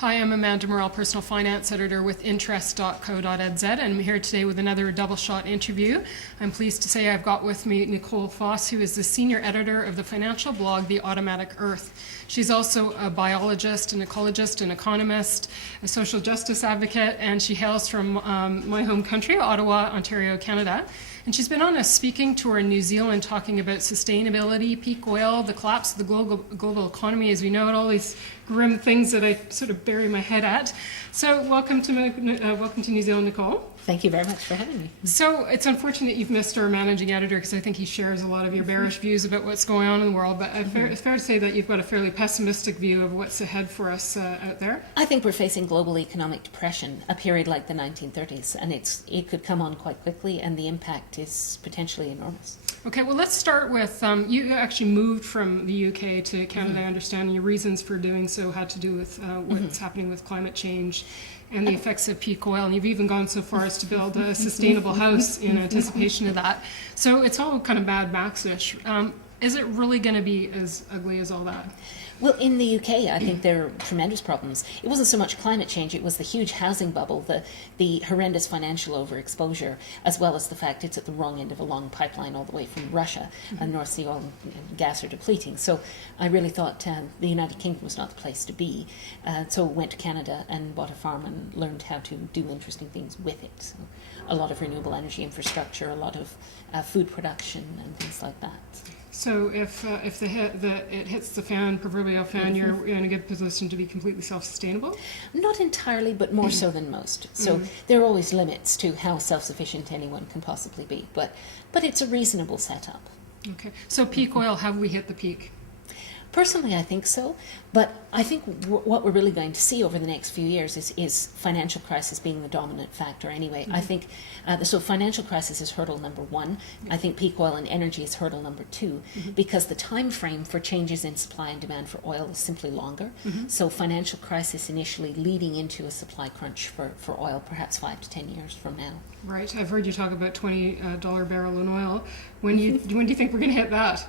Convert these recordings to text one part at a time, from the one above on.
Hi, I'm Amanda Morrall, Personal Finance Editor with interest.co.nz, and I'm here today with another double shot interview. I'm pleased to say I've got with me Nicole Foss, who is the senior editor of the financial blog The Automatic Earth. She's also a biologist, an ecologist, an economist, a social justice advocate, and she hails from my home country, Ottawa, Ontario, Canada. And she's been on a speaking tour in New Zealand talking about sustainability, peak oil, the collapse of the global economy as we know it, all these grim things that I sort of bury my head at. So welcome to New Zealand, Nicole. Thank you very much for having me. So it's unfortunate you've missed our managing editor because I think he shares a lot of your bearish views about what's going on in the world, but it's fair to say that you've got a fairly pessimistic view of what's ahead for us out there. I think we're facing global economic depression, a period like the 1930s, and it could come on quite quickly, and the impact is potentially enormous. Okay, well, let's start with, you actually moved from the UK to Canada, I understand, and your reasons for doing so had to do with what's happening with climate change and the effects of peak oil, and you've even gone so far as to build a sustainable house in anticipation of that. So it's all kind of Mad Max-ish. Is it really going to be as ugly as all that? Well, in the UK, I think there are tremendous problems. It wasn't so much climate change, it was the huge housing bubble, the horrendous financial overexposure, as well as the fact it's at the wrong end of a long pipeline all the way from Russia, and North Sea oil and gas are depleting. So I really thought the United Kingdom was not the place to be. So went to Canada and bought a farm and learned how to do interesting things with it. So a lot of renewable energy infrastructure, a lot of food production and things like that. So if it hits the proverbial fan, you're in a good position to be completely self-sustainable? Not entirely, but more so than most. So there are always limits to how self-sufficient anyone can possibly be, but it's a reasonable setup. Okay. So peak oil, have we hit the peak? Personally, I think so, but I think what we're really going to see over the next few years is financial crisis being the dominant factor anyway. I think, so financial crisis is hurdle number one. I think peak oil and energy is hurdle number two, because the time frame for changes in supply and demand for oil is simply longer. So financial crisis initially leading into a supply crunch for oil, perhaps 5 to 10 years from now. Right. I've heard you talk about $20 barrel in oil. When do you think we're going to hit that?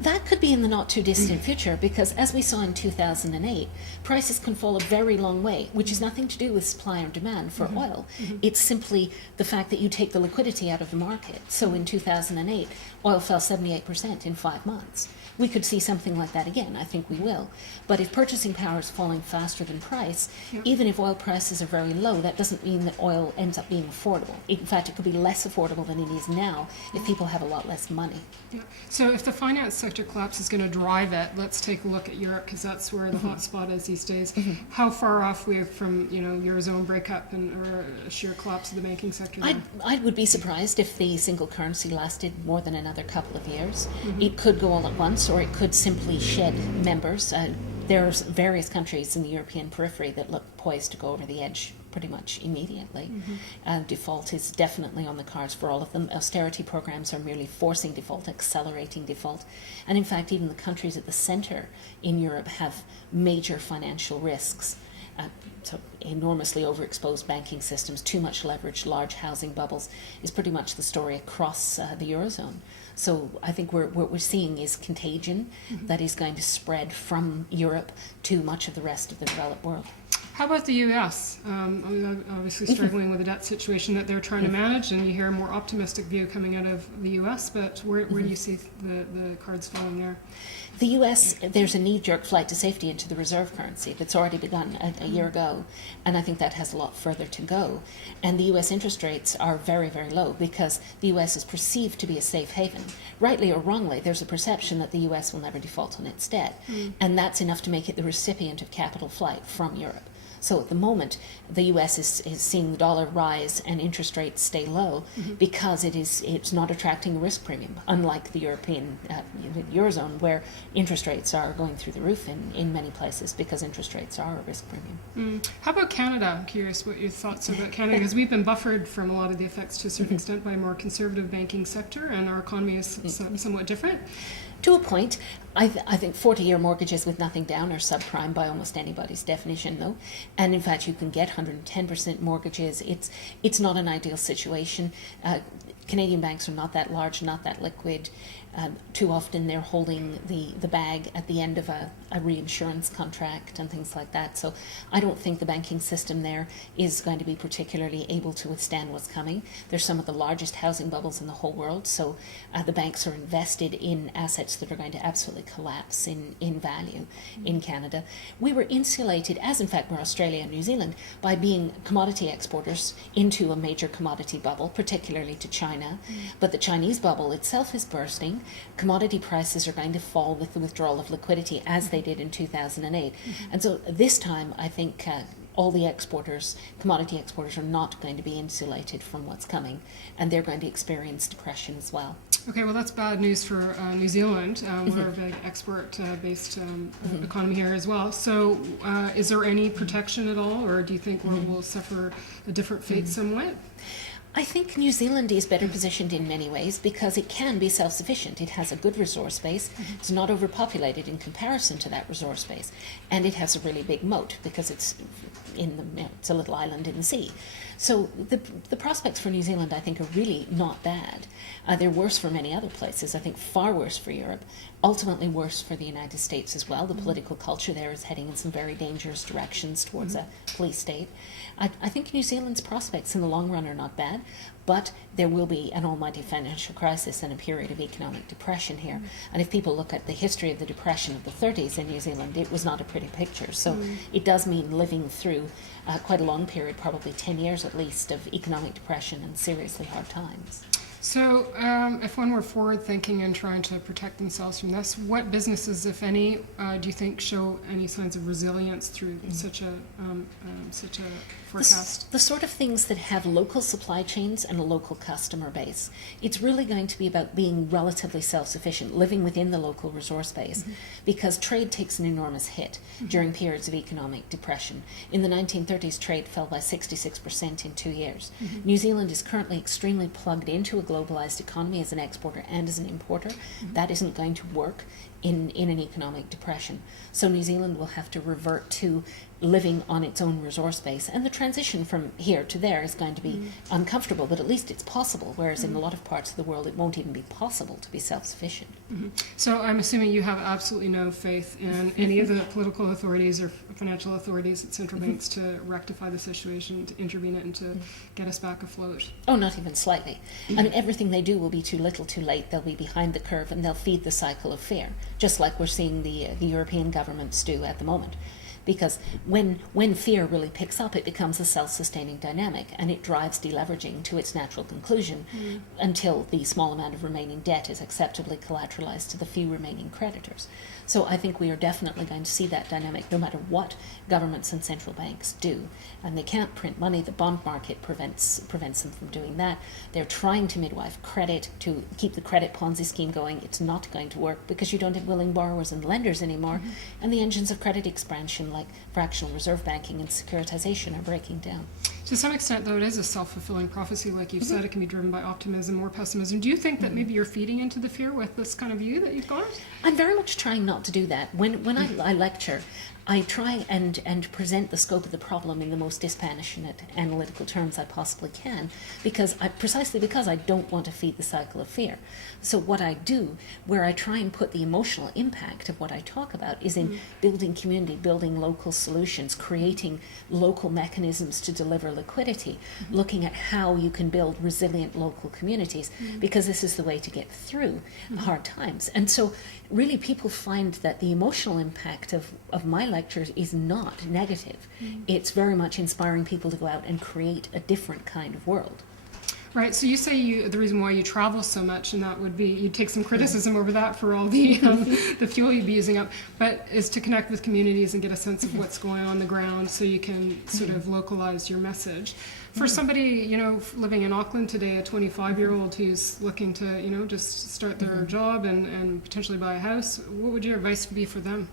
That could be in the not too distant future, because as we saw in 2008, prices can fall a very long way, which has nothing to do with supply or demand for oil. It's simply the fact that you take the liquidity out of the market. So in 2008, oil fell 78% in 5 months. We could see something like that again. I think we will. But if purchasing power is falling faster than price, even if oil prices are very low, that doesn't mean that oil ends up being affordable. In fact, it could be less affordable than it is now if people have a lot less money. Yeah. So if the finance sector collapse is going to drive it, let's take a look at Europe, because that's where the hot spot is these days. How far off we are from, Eurozone breakup or a sheer collapse of the banking sector? I would be surprised if the single currency lasted more than another couple of years. It could go all at once, or it could simply shed members. There are various countries in the European periphery that look poised to go over the edge pretty much immediately. Default is definitely on the cards for all of them. Austerity programs are merely forcing default, accelerating default. And in fact, even the countries at the center in Europe have major financial risks. So enormously overexposed banking systems, too much leverage, large housing bubbles is pretty much the story across the Eurozone. So I think what we're seeing is contagion that is going to spread from Europe to much of the rest of the developed world. How about the U.S.? Obviously struggling with the debt situation that they're trying to manage, and you hear a more optimistic view coming out of the U.S., but where do you see the cards falling there? The U.S., there's a knee-jerk flight to safety into the reserve currency that's already begun a year ago, and I think that has a lot further to go. And the U.S. interest rates are very, very low because the U.S. is perceived to be a safe haven. Rightly or wrongly, there's a perception that the U.S. will never default on its debt, and that's enough to make it the recipient of capital flight from Europe. So at the moment, the U.S. is seeing the dollar rise and interest rates stay low because it's not attracting a risk premium, unlike the European Eurozone, where interest rates are going through the roof in many places because interest rates are a risk premium. How about Canada? I'm curious what your thoughts are about Canada, because we've been buffered from a lot of the effects to a certain extent by a more conservative banking sector, and our economy is somewhat different. To a point, I think 40-year mortgages with nothing down are subprime by almost anybody's definition, though. And in fact, you can get 110% mortgages. It's not an ideal situation. Canadian banks are not that large, not that liquid. Too often they're holding the bag at the end of a reinsurance contract and things like that. So I don't think the banking system there is going to be particularly able to withstand what's coming. There's some of the largest housing bubbles in the whole world, so the banks are invested in assets that are going to absolutely collapse in value in Canada. We were insulated, as in fact were Australia and New Zealand, by being commodity exporters into a major commodity bubble, particularly to China. But the Chinese bubble itself is bursting. Commodity prices are going to fall with the withdrawal of liquidity, as they did in 2008. And so this time, I think all the exporters, commodity exporters, are not going to be insulated from what's coming, and they're going to experience depression as well. Okay, well, that's bad news for New Zealand. We're a big export-based economy here as well. So is there any protection at all, or do you think we'll suffer a different fate somewhat? I think New Zealand is better positioned in many ways because it can be self-sufficient. It has a good resource base. It's not overpopulated in comparison to that resource base. And it has a really big moat because it's it's a little island in the sea. So the prospects for New Zealand, I think, are really not bad. They're worse for many other places. I think far worse for Europe, ultimately worse for the United States as well. The political culture there is heading in some very dangerous directions towards a police state. I think New Zealand's prospects in the long run are not bad, but there will be an almighty financial crisis and a period of economic depression here. And if people look at the history of the depression of the 30s in New Zealand, it was not a pretty picture. So it does mean living through quite a long period, probably 10 years at least, of economic depression and seriously hard times. So if one were forward-thinking and trying to protect themselves from this, what businesses, if any, do you think show any signs of resilience through such a forecast? The sort of things that have local supply chains and a local customer base. It's really going to be about being relatively self-sufficient, living within the local resource base, because trade takes an enormous hit during periods of economic depression. In the 1930s, trade fell by 66% in 2 years. New Zealand is currently extremely plugged into a globalized economy as an exporter and as an importer. That isn't going to work in an economic depression. So New Zealand will have to revert to living on its own resource base, and the transition from here to there is going to be uncomfortable, but at least it's possible, whereas in a lot of parts of the world it won't even be possible to be self-sufficient. So I'm assuming you have absolutely no faith in any of the political authorities or financial authorities at central banks to rectify the situation, to intervene it, and to get us back afloat. Oh, not even slightly. I mean, everything they do will be too little too late. They'll be behind the curve, and they'll feed the cycle of fear, just like we're seeing the European governments do at the moment. Because when fear really picks up, it becomes a self-sustaining dynamic, and it drives deleveraging to its natural conclusion until the small amount of remaining debt is acceptably collateralized to the few remaining creditors. So I think we are definitely going to see that dynamic no matter what governments and central banks do. And they can't print money. The bond market prevents them from doing that. They're trying to midwife credit to keep the credit Ponzi scheme going. It's not going to work because you don't have willing borrowers and lenders anymore. And the engines of credit expansion like fractional reserve banking and securitization are breaking down. To some extent, though, it is a self-fulfilling prophecy, like you've said. It can be driven by optimism or pessimism. Do you think that maybe you're feeding into the fear with this kind of view that you've got? I'm very much trying not to do that. When I lecture, I try and present the scope of the problem in the most dispassionate analytical terms I possibly can, precisely because I don't want to feed the cycle of fear. So what I do, where I try and put the emotional impact of what I talk about, is in building community, building local solutions, creating local mechanisms to deliver liquidity, looking at how you can build resilient local communities, because this is the way to get through hard times. And so really people find that the emotional impact of my lectures is not negative. It's very much inspiring people to go out and create a different kind of world. Right, so you say the reason why you travel so much, and that would be, you'd take some criticism over that for all the the fuel you'd be using up, but is to connect with communities and get a sense of what's going on the ground so you can sort of localize your message. For somebody, living in Auckland today, a 25-year-old who's looking to, just start their job and potentially buy a house, what would your advice be for them?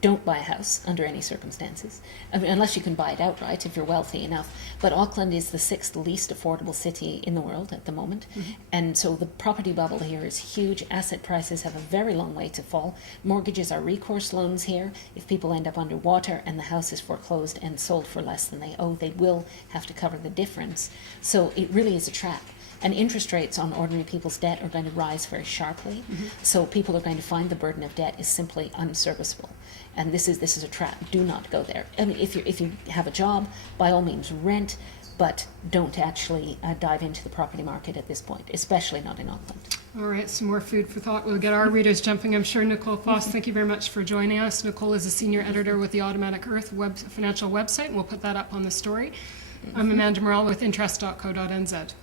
Don't buy a house under any circumstances, unless you can buy it outright if you're wealthy enough. But Auckland is the 6th least affordable city in the world at the moment, and so the property bubble here is huge. Asset prices have a very long way to fall. Mortgages are recourse loans here. If people end up underwater and the house is foreclosed and sold for less than they owe, they will have to cover the difference. So it really is a trap. And interest rates on ordinary people's debt are going to rise very sharply. So people are going to find the burden of debt is simply unserviceable. And this is a trap. Do not go there. I mean, if you have a job, by all means rent, but don't actually dive into the property market at this point, especially not in Auckland. All right, some more food for thought. We'll get our readers jumping, I'm sure. Nicole Foss, thank you very much for joining us. Nicole is a senior editor with the Automatic Earth financial website, and we'll put that up on the story. I'm Amanda Morrall with interest.co.nz.